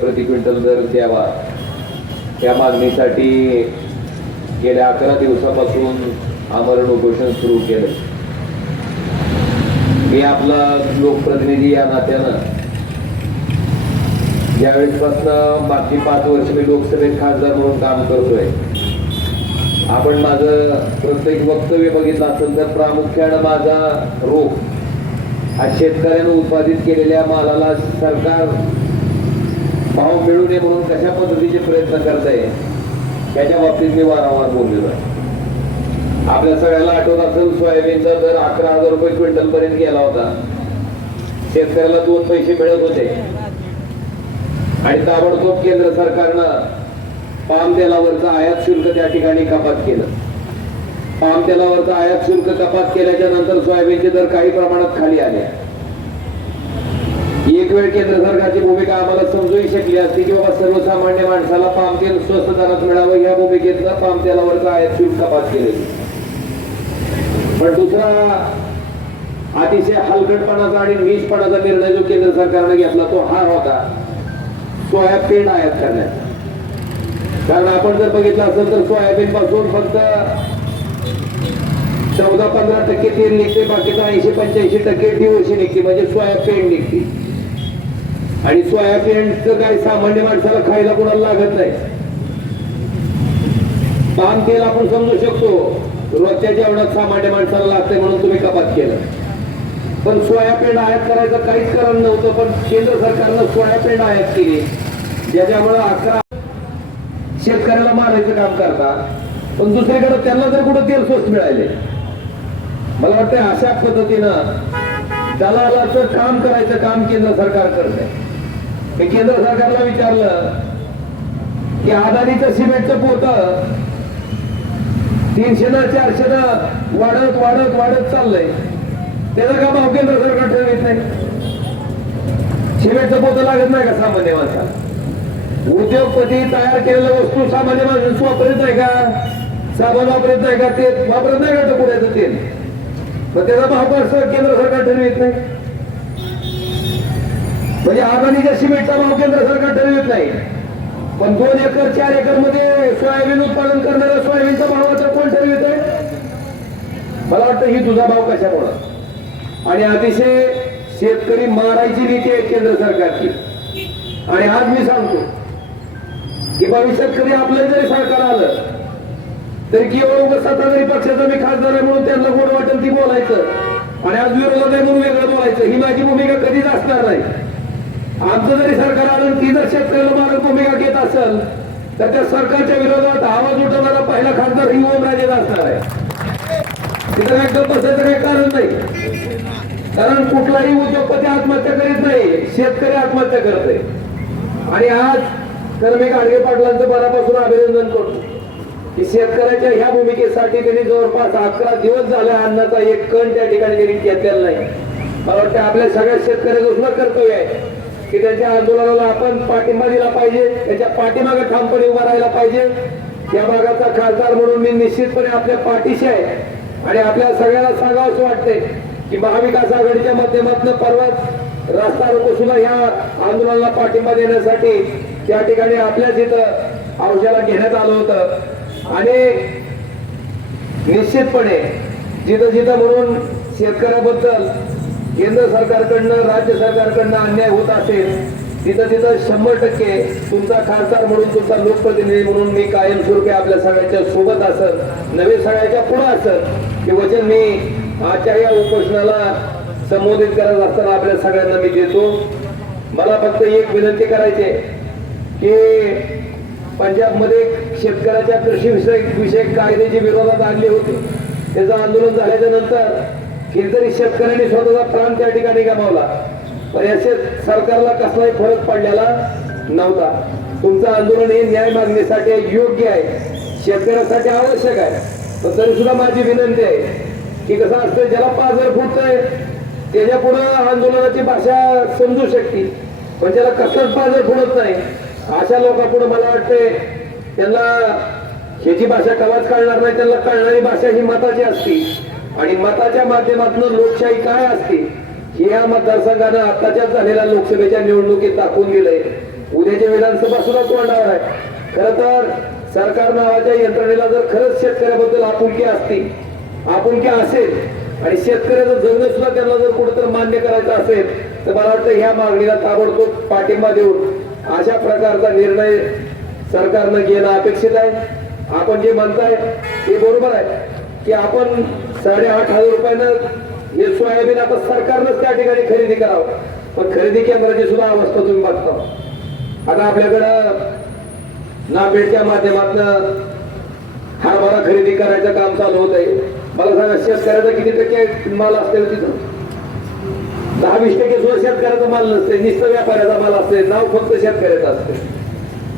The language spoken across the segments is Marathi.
प्रति क्विंटल दर द्यावा. या मागणीसाठी गेल्या अकरा दिवसापासून आमरण उपोषण सुरू केलं मी आपला लोकप्रतिनिधी या नात्यानं ज्यावेळेसपासनं मागची पाच वर्ष मी लोकसभेत खासदार म्हणून काम करतोय आपण माझं प्रत्येक वक्तव्य बघितलं असेल तर प्रामुख्यानं माझा रोख हा शेतकऱ्यानं उत्पादित केलेल्या मालाला सरकार भाव मिळू नये म्हणून कशा पद्धतीचे प्रयत्न करत आहे त्याच्या बाबतीत मी वारंवार बोललेलो आहे. आपल्या सगळ्याला आठवत असेल सोयाबीनचा दर अकरा हजार रुपये क्विंटल पर्यंत गेला होता. शेतकऱ्याला दोन पैसे मिळत होते. आणि ताबडतोब केंद्र सरकारनं पाम तेलावरचा आयात शुल्क त्या ठिकाणी कपात केलं. पाम तेलावरचा आयात शुल्क कपात केल्याच्यानंतर सोयाबीनचे दर काही प्रमाणात खाली आले. एक वेळ केंद्र सरकारची भूमिका आम्हाला समजूही शकली असती की बाबा सर्वसामान्य माणसाला पाम तेल स्वस्त दरात मिळावं या भूमिकेतलं पाम तेलावरचा आयात शुल्क कपात केले पण दुसरा अतिशय हलकटपणाचा आणि नीचपणाचा निर्णय जो केंद्र सरकारने घेतला तो हा होता. सोयाबीन आयात करण्याचा. कारण आपण जर बघितलं असेल तर सोयाबीन पासून फक्त चौदा पंधरा टक्के तेल निघते बाकीचा ऐंशी पंच्याऐंशी टक्के डिओशी निघते म्हणजे सोयाबीन निघते. आणि सोयाबीनचं काही सामान्य माणसाला खायला कोणाला लागत नाही. पाम तेल आपण समजू शकतो. रोजच्या जेवणात सामान्य माणसाला लागतंय म्हणून तुम्ही कपात केलं. पण सोयाबीन आयात करायचं काहीच कारण नव्हतं पण केंद्र सरकारनं सोयाबीन आयात केली. ज्याच्यामुळे अकरा शेतकऱ्याला मारायचं काम करता पण दुसरीकडे त्यांना जर कुठं तेल स्वस्त मिळाले. मला वाटतं अशा पद्धतीनं दलालाचं काम करायचं काम केंद्र सरकार करते मी केंद्र सरकारला विचारलं की आदानीचं सिमेंटचं पोत तीनशे ना चारशे ना वाढत वाढत वाढत चाललंय. त्याचा का भाव केंद्र सरकार ठरवित नाही? सिमेंटचं पोत लागत नाही का सामान्य माणसाला? उद्योगपती तयार केलेल्या वस्तू सामान्य माणूस वापरत नाही का? साबण वापरत नाही का? ते वापरत नाही का? पुढ्याचं तेल? मग त्याचा भाव कसं केंद्र सरकार ठरवित नाही. म्हणजे अदानीच्या सिमेंटचा भाव केंद्र सरकार ठरवित नाही. पण दोन एकर चार एकरमध्ये सोयाबीन उत्पादन करणाऱ्या सोयाबीनचा भावाचा कोण ठरवित आहे? मला वाटतं ही तुझा भाव कशामुळं? आणि अतिशय शेतकरी मारायची नीती आहे केंद्र सरकारची. आणि आज मी सांगतो की भविष्यात कधी आपलं जरी सरकार आलं तरी केवळ उगाच सत्ताधारी पक्षाचा मी खासदार आहे म्हणून त्यांना गोड वाटेल ती बोलायचं. आणि आज विरोधात आहे म्हणून वेगळं बोलायचं. ही माझी भूमिका कधीच असणार नाही. आमचं जरी सरकार आलं आणि ती जर शेतकऱ्याला मारक भूमिका घेत असेल तर त्या सरकारच्या विरोधात आवाज उठवणारा पहिला खासदार ही ओमराजेच असणार आहे. तिथं एकदम बसायचं काही कारण नाही. कारण कुठलाही उद्योगपती आत्महत्या करीत नाही शेतकरी आत्महत्या करत आहे. आणि आज तर मी गाडगे पाटलांचं मनापासून अभिनंदन करतो की शेतकऱ्याच्या ह्या भूमिकेसाठी त्यांनी जवळपास अकरा दिवस झाले अन्नाचा एक कण त्या ठिकाणी त्यांनी घेतलेला नाही. मला वाटतं आपल्या सगळ्या शेतकऱ्याचं सुद्धा कर्तव्य आहे. की त्यांच्या आंदोलनाला आपण पाठिंबा दिला पाहिजे त्याच्या पाठीमागे ठामपणे उभा राहायला पाहिजे. या भागाचा खासदार म्हणून मी निश्चितपणे आपल्या पाठीशी आहे. आणि आपल्या सगळ्याला सांगावं असं वाटतंय की महाविकास आघाडीच्या माध्यमातून परवाच रस्ता रोको सुद्धा ह्या आंदोलनाला पाठिंबा देण्यासाठी त्या ठिकाणी आपल्याच इथं औषधाला घेण्यात आलं होतं. आणि निश्चितपणे जिथं जिथं म्हणून शेतकऱ्याबद्दल केंद्र सरकारकडनं राज्य सरकारकडनं अन्याय होत असेल तिथं तिथं शंभर टक्के तुमचा खासदार म्हणून तुमचा लोकप्रतिनिधी म्हणून मी कायमस्वरूपी आपल्या सगळ्यांच्या सोबत असत नवे सगळ्याच्या पुढे असत हे वचन मी आजच्या या उपोषणाला संबोधित करत असताना आपल्या सगळ्यांना मी देतो. मला फक्त एक विनंती करायची आहे की पंजाबमध्ये शेतकऱ्याच्या कृषी विषयक विषयक कायद्याची विरोधात आणली होती. त्याचं आंदोलन झाल्याच्यानंतर कितीतरी शेतकऱ्यांनी स्वतःचा प्राण त्या ठिकाणी गमावला पण याचे सरकारला कसलाही फरक पडलेला नव्हता. तुमचं आंदोलन हे न्याय मागणीसाठी योग्य आहे. शेतकऱ्यासाठी आवश्यक आहे. पण तरी सुद्धा माझी विनंती आहे की कसं असतं ज्याला पाच फुटतंय त्याच्या पुढं आंदोलनाची भाषा समजू शकते. पण ज्याला कसलंच पाजर फुटत नाही अशा लोकांपुढे मला वाटते त्यांना ह्याची भाषा कवाच कळणार नाही त्यांना कळणारी भाषा ही मताची असती. आणि मताच्या माध्यमातून लोकशाही काय असते हे या मतदारसंघानं आताच्या झालेल्या लोकसभेच्या निवडणुकीत दाखवून दिलंय. उद्याच्या विधानसभा सुद्धा तोंडावर आहे. खर तर सरकार नावाच्या यंत्रणेला जर खरंच शेतकऱ्याबद्दल आपुलकी असती आपुलकी असेल आणि शेतकऱ्याचं जगणं सुद्धा त्यांना जर कुठंतरी मान्य करायचं असेल तर मला वाटतं ह्या मागणीला ताबडतोब पाठिंबा देऊन अशा प्रकारचा निर्णय सरकारनं घेणं अपेक्षित आहे. आपण जे म्हणताय ते बरोबर आहे. की आपण साडेआठ हजार रुपयानं हे सोयाबीन आता सरकारनंच त्या ठिकाणी खरेदी करावं. पण खरेदी केंद्राची सुद्धा अवस्था तुम्ही बघता. आता आपल्याकडं नापेडच्या माध्यमातून हरभरा खरेदी करायचं काम चालू होत आहे मला सांगा शेतकऱ्याचा किती टक्के माल असते हो तिथं? दहा वीस टक्के सुद्धा शेतकऱ्याचा माल नसते निस्त व्यापाऱ्याचा माल असते नाव फक्त शेतकऱ्याचं असते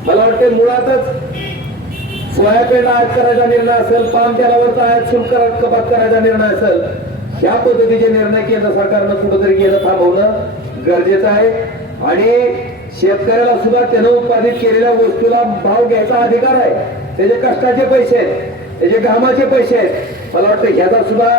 मला वाटते मुळातच सोयाबीन आयात करायचा निर्णय असेल पाम तेलावरचा आयात शुल्क कपात करायचा निर्णय असेल ह्या पद्धतीचे निर्णय केंद्र सरकारनं कुठेतरी केलं थांबवणं गरजेचं आहे. आणि शेतकऱ्याला सुद्धा त्यानं उत्पादित केलेल्या वस्तूला भाव घ्यायचा अधिकार आहे. त्याचे कष्टाचे पैसे आहेत त्याचे घामाचे पैसे आहेत मला वाटतं ह्याचा सुद्धा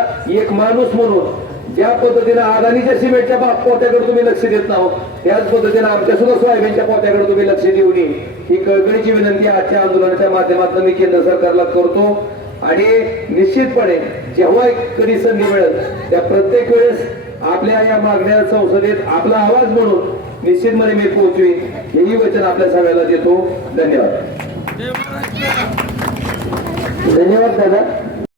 एक माणूस म्हणून ज्या पद्धतीने अदानीच्या सिमेंटच्या बाप पोत्याकडे तुम्ही लक्ष देत नाहो त्याच पद्धतीने आमच्या सुद्धा सोयाबीनच्या पोत्याकडे तुम्ही लक्ष देऊ नये ही कळकळीची विनंती आजच्या आंदोलनाच्या माध्यमातून मी केंद्र सरकारला करतो. आणि निश्चितपणे जेव्हा कधी संधी मिळेल त्या प्रत्येक वेळेस आपल्या या मागण्या संसदेत आपला आवाज म्हणून निश्चितपणे मी पोहोचवीन हेही वचन आपल्या सगळ्याला देतो. धन्यवाद. धन्यवाद दादा.